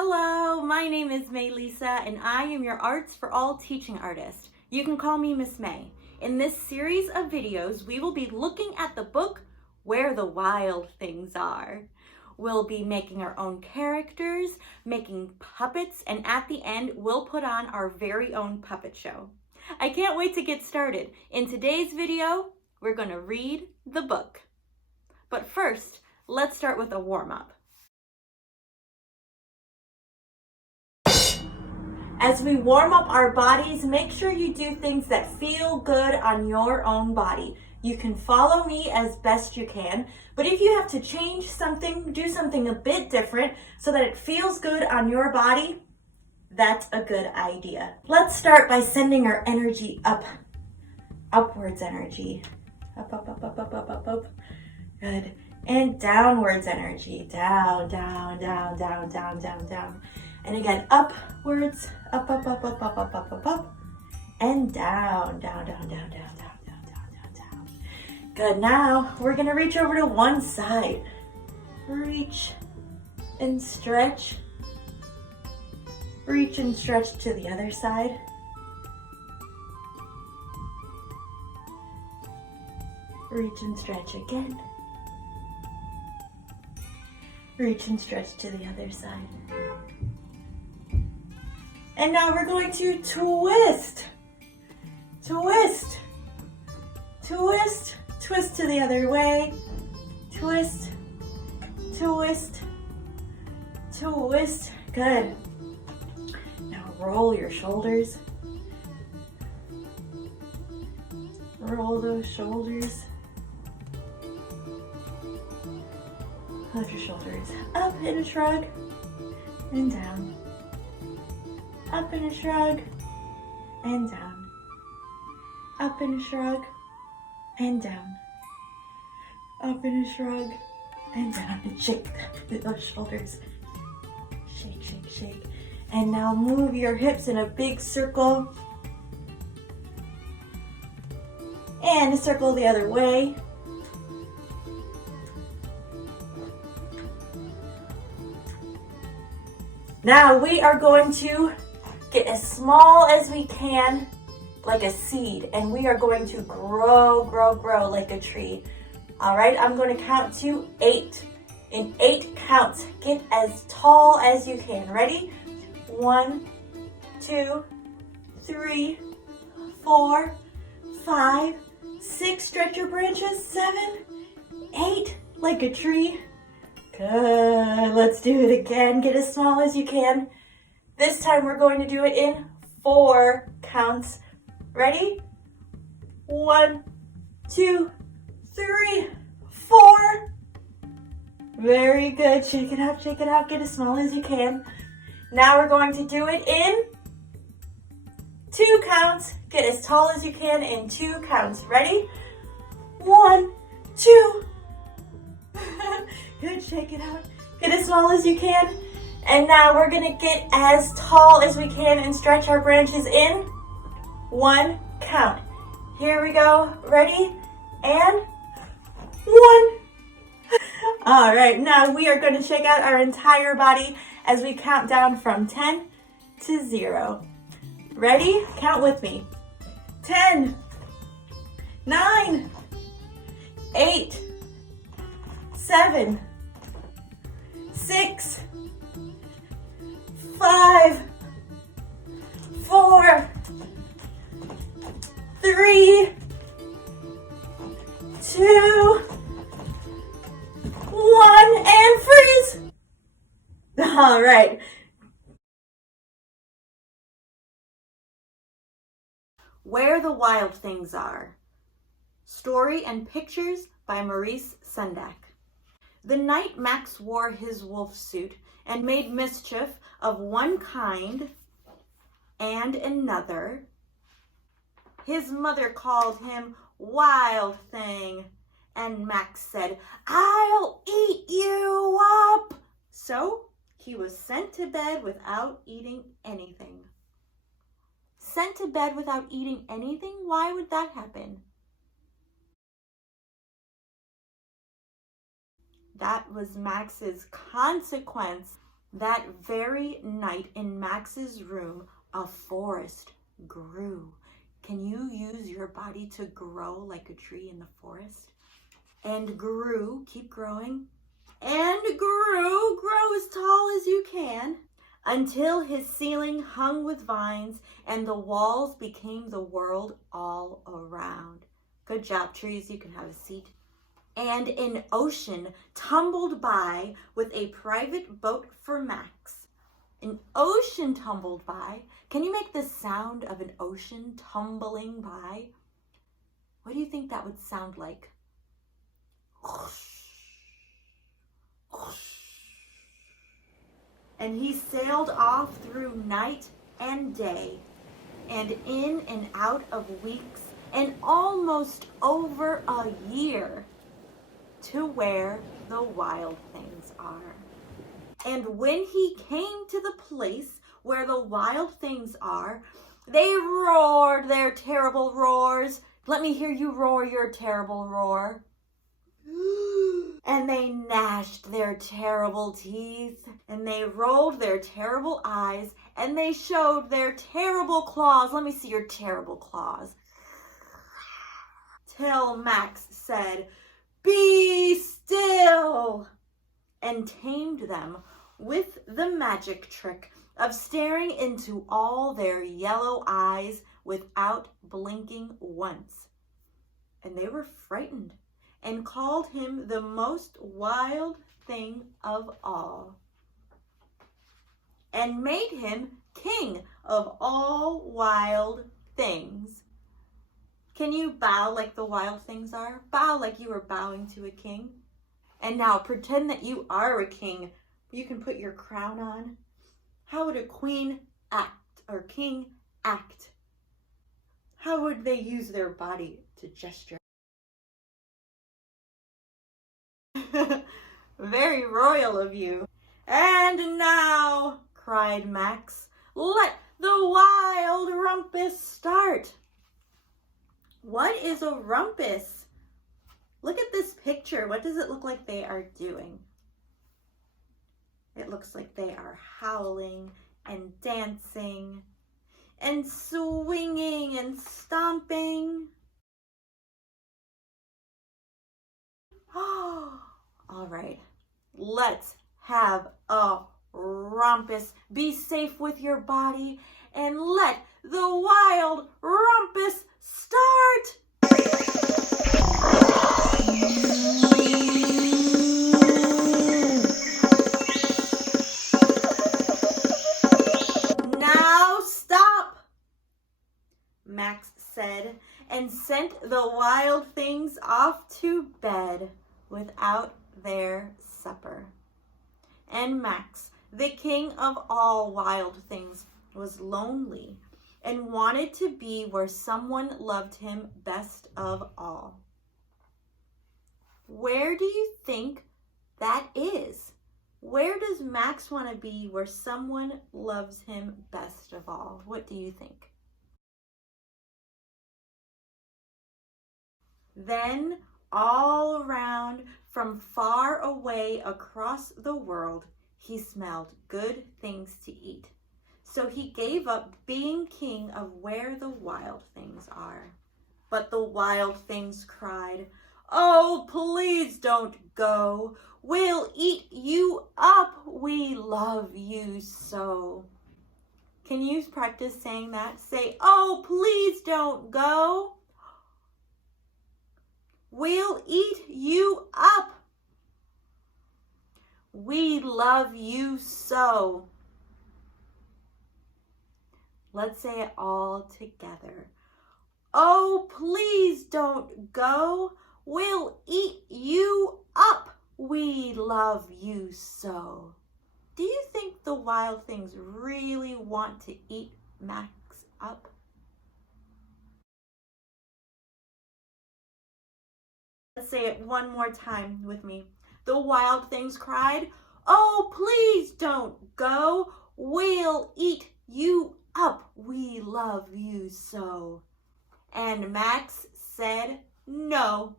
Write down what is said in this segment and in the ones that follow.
Hello, my name is Mélissa and I am your Arts for All teaching artist. You can call me Miss May. In this series of videos, we will be looking at the book Where the Wild Things Are. We'll be making our own characters, making puppets, and at the end, we'll put on our very own puppet show. I can't wait to get started. In today's video, we're going to read the book. But first, let's start with a warm-up. As we warm up our bodies, make sure you do things that feel good on your own body. You can follow me as best you can, but if you have to change something, do something a bit different so that it feels good on your body, that's a good idea. Let's start by sending our energy up, upwards energy. Up, up, up, up, up, up, up, up. Good. And downwards energy. Down, down, down, down, down, down, down. And again, upwards, up, up, up, up, up, up, up, up, up, and down, down, down, down, down, down, down, down, down, down. Good, now we're gonna reach over to one side. Reach and stretch. Reach and stretch to the other side. Reach and stretch again. Reach and stretch to the other side. And now we're going to twist, twist, twist, twist to the other way, twist, twist, twist. Good. Now roll your shoulders. Roll those shoulders. Lift your shoulders up in a shrug and down. Up in a shrug and down. Up in a shrug and down. Up in a shrug and down. And shake those shoulders. Shake, shake, shake. And now move your hips in a big circle. And a circle the other way. Now we are going to get as small as we can, like a seed, and we are going to grow, grow, grow like a tree. All right, I'm going to count to 8. In 8 counts, get as tall as you can. Ready? 1, 2, 3, 4, 5, 6. Stretch your branches. 7, 8, like a tree. Good. Let's do it again. Get as small as you can. This time we're going to do it in 4 counts. Ready? 1, 2, 3, 4. Very good. Shake it out, shake it out. Get as small as you can. Now we're going to do it in 2 counts. Get as tall as you can in 2 counts. Ready? 1, 2. Good. Shake it out. Get as small as you can. And now we're gonna get as tall as we can and stretch our branches in 1 count. Here we go. Ready? And 1. All right, now we are gonna shake out our entire body as we count down from 10 to 0. Ready? Count with me. 10, 9, 8, 7, 6, 5, 4, 3, 2, 1, and freeze. All right. Where the Wild Things Are. Story and pictures by Maurice Sendak. The night Max wore his wolf suit and made mischief of one kind and another, his mother called him Wild Thing, and Max said, "I'll eat you up." So he was sent to bed without eating anything. Sent to bed without eating anything? Why would that happen? That was Max's consequence. That very night in Max's room, a forest grew. Can you use your body to grow like a tree in the forest? And grew, keep growing, and grew, grow as tall as you can, until his ceiling hung with vines and the walls became the world all around. Good job, trees. You can have a seat. And an ocean tumbled by with a private boat for Max. An ocean tumbled by. Can you make the sound of an ocean tumbling by? What do you think that would sound like? And he sailed off through night and day, and in and out of weeks, and almost over a year, to where the wild things are. And when he came to the place where the wild things are, they roared their terrible roars. Let me hear you roar your terrible roar. And they gnashed their terrible teeth, and they rolled their terrible eyes, and they showed their terrible claws. Let me see your terrible claws. Till Max said, "Be still," and tamed them with the magic trick of staring into all their yellow eyes without blinking once. And they were frightened and called him the most wild thing of all, and made him king of all wild things. Can you bow like the wild things are? Bow like you are bowing to a king. And now pretend that you are a king. You can put your crown on. How would a queen act or king act? How would they use their body to gesture? Very royal of you. And now, cried Max, let the wild rumpus start. What is a rumpus? Look at this picture. What does it look like they are doing? It looks like they are howling and dancing and swinging and stomping. Oh, all right. Let's have a rumpus. Be safe with your body and let the wild rumpus start. Now stop, Max said, and sent the wild things off to bed without their supper. And Max, the king of all wild things, was lonely and wanted to be where someone loved him best of all. Where do you think that is? Where does Max want to be where someone loves him best of all? What do you think? Then all around, from far away across the world, he smelled good things to eat. So he gave up being king of where the wild things are. But the wild things cried, "Oh, please don't go. We'll eat you up. We love you so." Can you practice saying that? Say, "Oh, please don't go. We'll eat you up. We love you so." Let's say it all together. "Oh, please don't go. We'll eat you up. We love you so." Do you think the wild things really want to eat Max up? Let's say it one more time with me. The wild things cried, "Oh, please don't go. We'll eat you up. We love you so." And Max said no.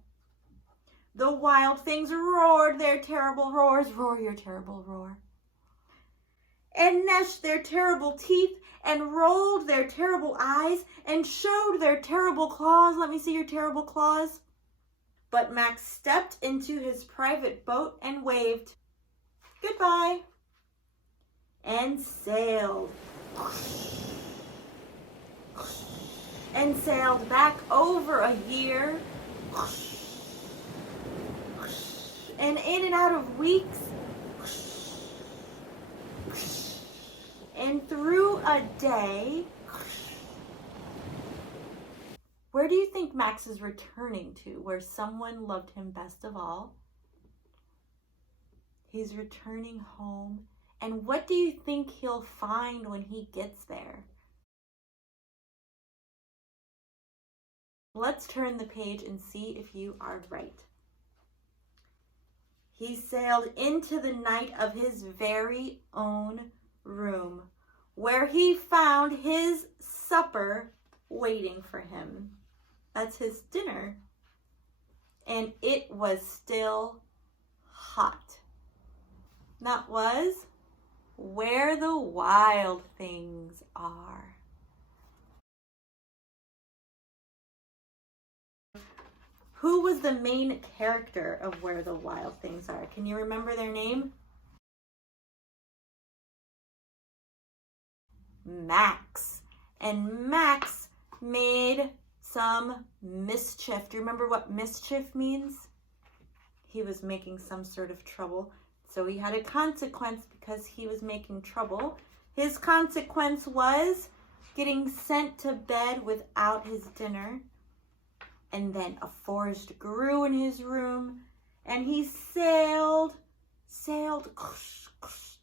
The wild things roared their terrible roars. Roar your terrible roar. and gnashed their terrible teeth and rolled their terrible eyes and showed their terrible claws. Let me see your terrible claws. But Max stepped into his private boat and waved goodbye and sailed. And sailed back over a year. And in and out of weeks. And through a day. Where do you think Max is returning to? Where someone loved him best of all? He's returning home. And what do you think he'll find when he gets there? Let's turn the page and see if you are right. He sailed into the night of his very own room, where he found his supper waiting for him. That's his dinner. And it was still hot. That was Where the Wild Things Are. Who was the main character of Where the Wild Things Are? Can you remember their name? Max. And Max made some mischief. Do you remember what mischief means? He was making some sort of trouble. So he had a consequence because he was making trouble. His consequence was getting sent to bed without his dinner. And then a forest grew in his room, and he sailed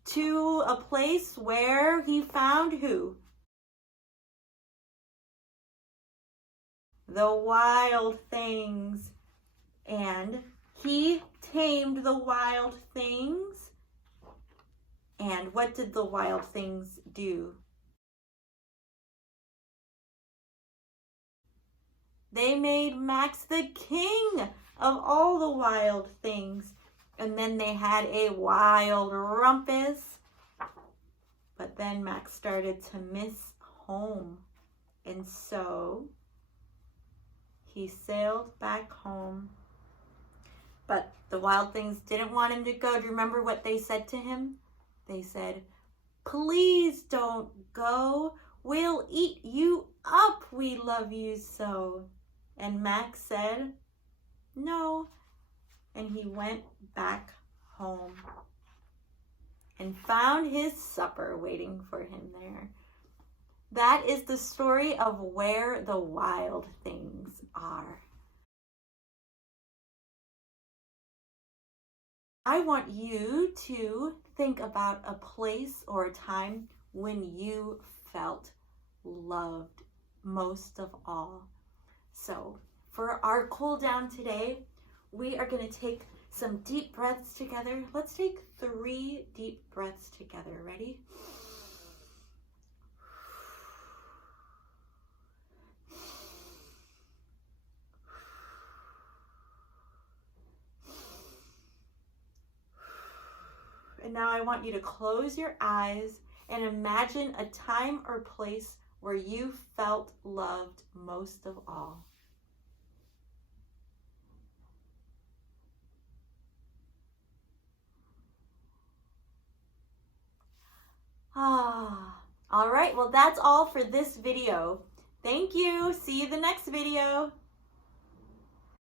to a place where he found who? The wild things. And he tamed the wild things. And what did the wild things do? They made Max the king of all the wild things. And then they had a wild rumpus. But then Max started to miss home. And so he sailed back home. But the wild things didn't want him to go. Do you remember what they said to him? They said, "Please don't go. We'll eat you up. We love you so." And Max said, "No." And he went back home and found his supper waiting for him there. That is the story of Where the Wild Things Are. I want you to think about a place or a time when you felt loved most of all. So for our cool down today, we are going to take some deep breaths together. Let's take 3 deep breaths together. Ready? And now I want you to close your eyes and imagine a time or place where you felt loved most of all. All right, well, that's all for this video. Thank you. See you in the next video.